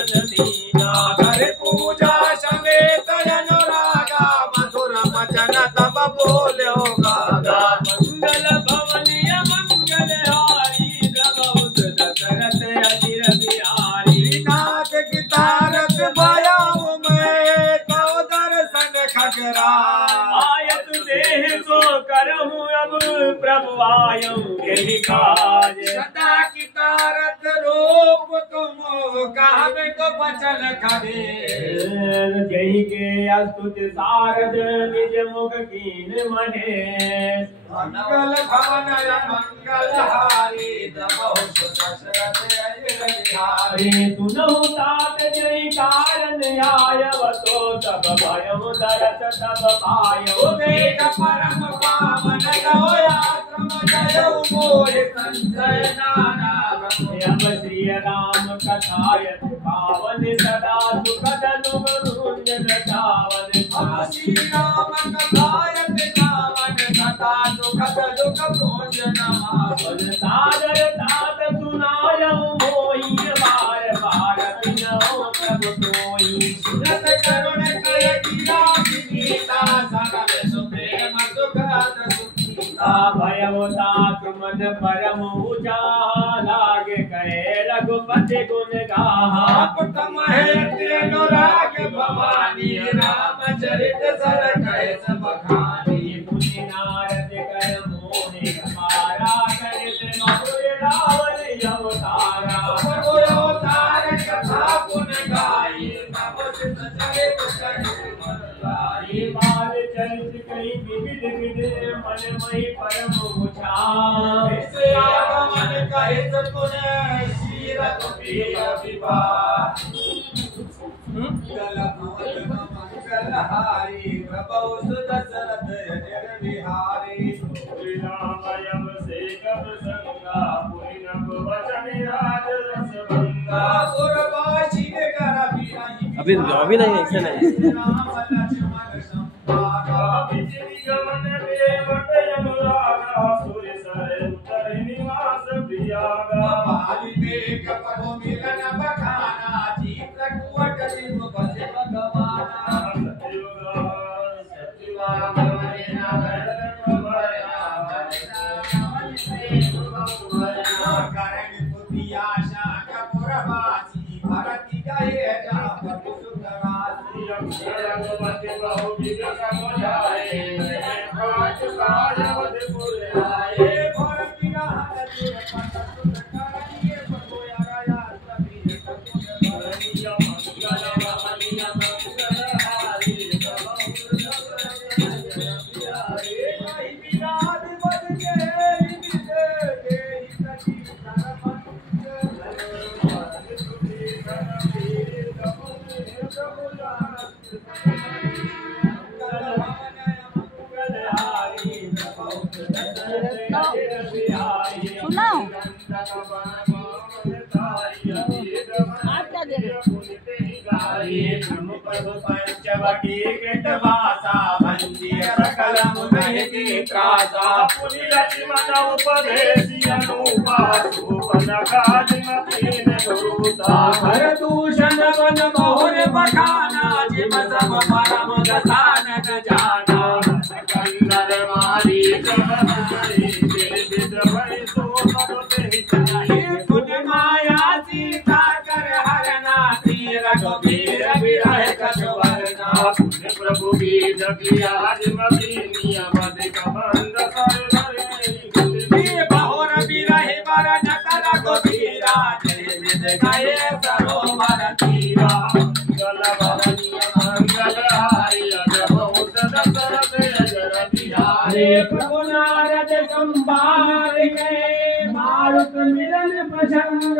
मन मीना कर पूजा समेत अनुरागा मधुर वचन तब बोलो गागा मंगल भवनीय मंगल हारी प्रभु दशरथ अजिर बिहारी नाथ की तारक बयाऊ में तो दर्शन खगरा आयत देह को करहूँ अब प्रभु आयऊ यही काज सदा की तारक रूप तुम कहवे को वचन खरे जही के अस्तुत सारद निज मुख कीन महे मंगल भवन मंगल हारी दमहु दशरथ अजिर बिहारी सुनहु तात जय कारण आयव तो तब भयउ दरस तब पायउ वेद परम पावन गयो आश्रम जयउ मोहि संशय नाना अब श्री राम कथायत पावन सदा सुखद अनुगुंजन गावन अब श्री राम कथायत पावन सदा सुखद अनुगुंजन गावन सादर तात सुनायउ मोहि बार बार बिनौ प्रभु कोई सुनत करुण कय कीरा गीता सरल सुप्रेम सुखद सुखीता भयवतात मन परम ऊंचा लागे कहे रघुपति गुण गाहा पुतम है अनुराग भवानी रामचरित सर कहे सब खानी मुनि नारद कर मोहि हमारा करित मधुर रावण अवतारा अवतार कथा पुन गाई तब सित चरित कहे मरलाई बाल चरित कही विविध विविध मन मही परम ऊंचा इसे आगमन कहे सकुन शीरत प्रिय विवाह मंगल भवन मंगल हारी प्रभु दशरथ अजिर बिहारी श्री राम यम से कब संगा पुनि नभ वचन राज रस भंगा पुरवासी कर अभी नहीं ऐसे नहीं राम लक्ष्मण संभागा बिजली गमन देवट अनुरागा सूर्य सर उतर निवास प्रियागा बाली बेग पदो मिलन बखाना चित्र कुवट जिम बसे भगवाना सत्यवान मरेना करण बुद्धि आशा कपुरवासी भरति गए जहाँ प्रभु सुखरासी रघुपति बहु विध समुझाए पांच काज अवधपुर आए भरति रहत चिर पट सुत करिए बकोया राया सभी सकुन मंगल भवनीय मंगल हारी विराज बद के सखी सुनाओ आप क्या दे प्रभु पंचवटी कृतवासा भंजिय सकल मुनि की त्रासा पुनि लक्ष्मण उपदेशी अनुपा सुपन काजिमतीन गुरुता हर दूषण वन मोहर बखाना जिम सब परम दसानन जाना कंदर मारी जगत विद भय सो सब तेहि चाहे पुन माया सीता कर हरना रघुबीर विरह कछुवरना प्रभु की जगिया मदीनिया बद कबंद सर बहुर विरह वरनत रघुबीरा जय विद गए सरोवर तीरा मंगल भवनीय मंगल हारी बहुत दशरथ अजिर बिहारी प्रभु नारद संभार गए मारुत मिलन प्रसंग